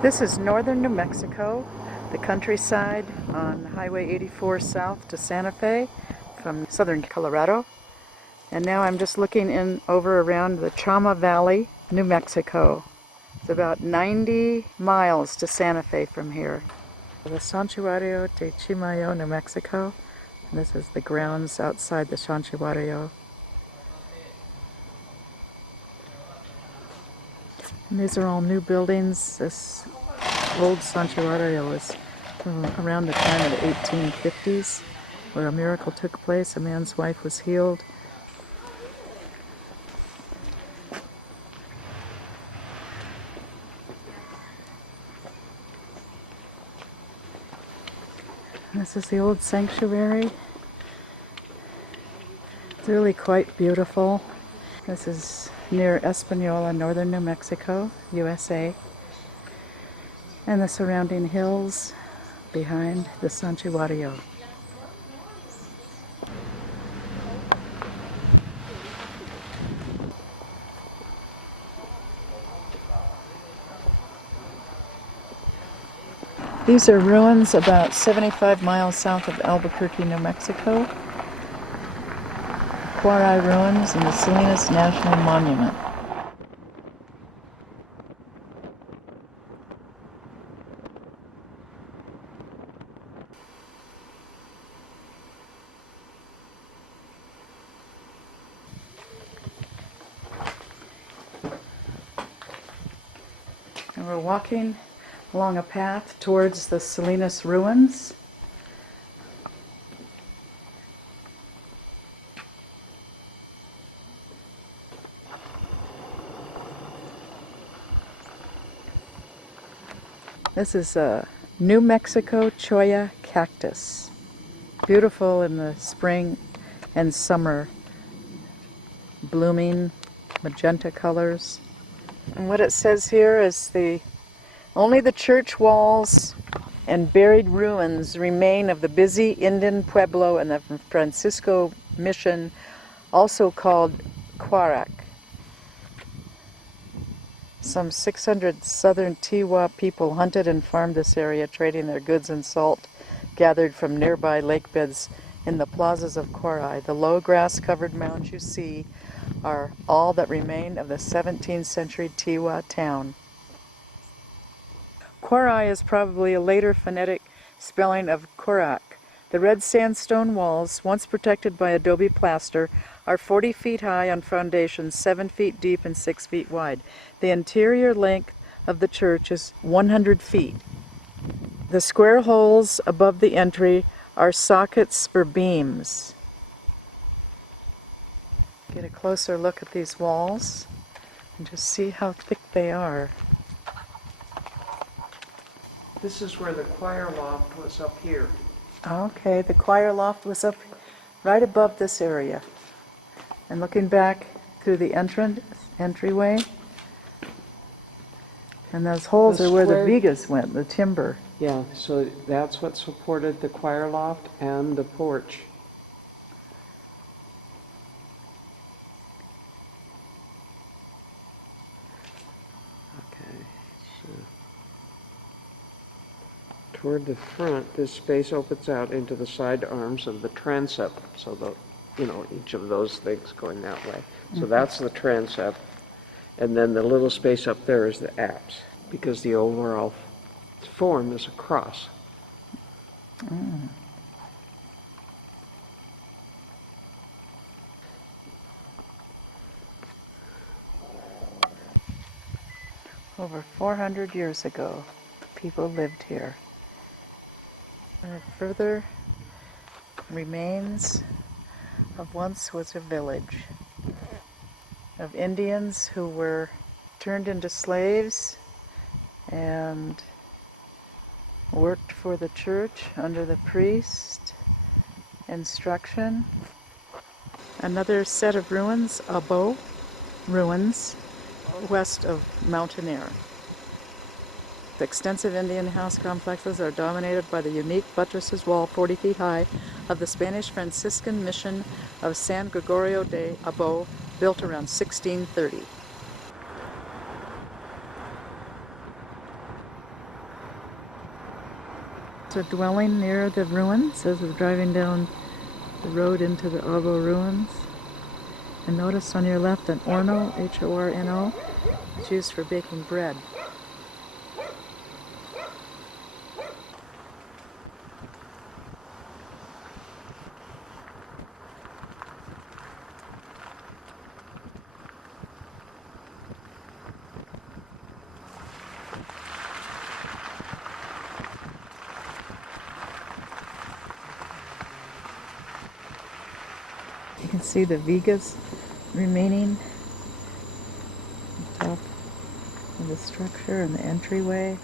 This is northern New Mexico, the countryside on Highway 84 south to Santa Fe from southern Colorado. And now I'm just looking in over around the Chama Valley, New Mexico. It's about 90 miles to Santa Fe from here. The Santuario de Chimayo, New Mexico. And this is the grounds outside the Santuario. And these are all new buildings. This old Santuario is from around the time of the 1850s, where a miracle took place. A man's wife was healed. This is the old sanctuary. It's really quite beautiful. This is near Espanola, northern New Mexico, USA. And the surrounding hills behind the Santuario. These are ruins about 75 miles south of Albuquerque, New Mexico. Quarry ruins and the Salinas National Monument. And we're walking along a path towards the Salinas ruins. This is a New Mexico cholla cactus. Beautiful in the spring and summer, blooming magenta colors. And what it says here is only the church walls and buried ruins remain of the busy Indian pueblo and the Francisco mission, also called Quarac. Some 600 southern Tiwa people hunted and farmed this area, trading their goods and salt gathered from nearby lake beds in the plazas of Quarry. The low grass-covered mounds you see are all that remain of the 17th century Tiwa town. Quarry is probably a later phonetic spelling of Quarac. The red sandstone walls, once protected by adobe plaster, are 40 feet high on foundations, 7 feet deep and 6 feet wide. The interior length of the church is 100 feet. The square holes above the entry are sockets for beams. Get a closer look at these walls and just see how thick they are. This is where the choir loft was up here. Okay, the choir loft was up right above this area. And looking back through the entryway, and those holes are where the vigas went, the timber. Yeah, so that's what supported the choir loft and the porch. Okay, so toward the front, this space opens out into the side arms of the transept. So each of those things going that way. So that's the transept. And then the little space up there is the apse, because the overall form is a cross. Over 400 years ago, people lived here. And further remains of once was a village of Indians who were turned into slaves and worked for the church under the priest instruction. Another set of ruins, Abo ruins, west of Mountain Air. The extensive Indian house complexes are dominated by the unique buttresses wall 40 feet high of the Spanish Franciscan mission of San Gregorio de Abo, built around 1630. It's a dwelling near the ruins as we're driving down the road into the Avo ruins. And notice on your left an orno, H-O-R-N-O. It's used for baking bread. You can see the vigas remaining on top of the structure and the entryway.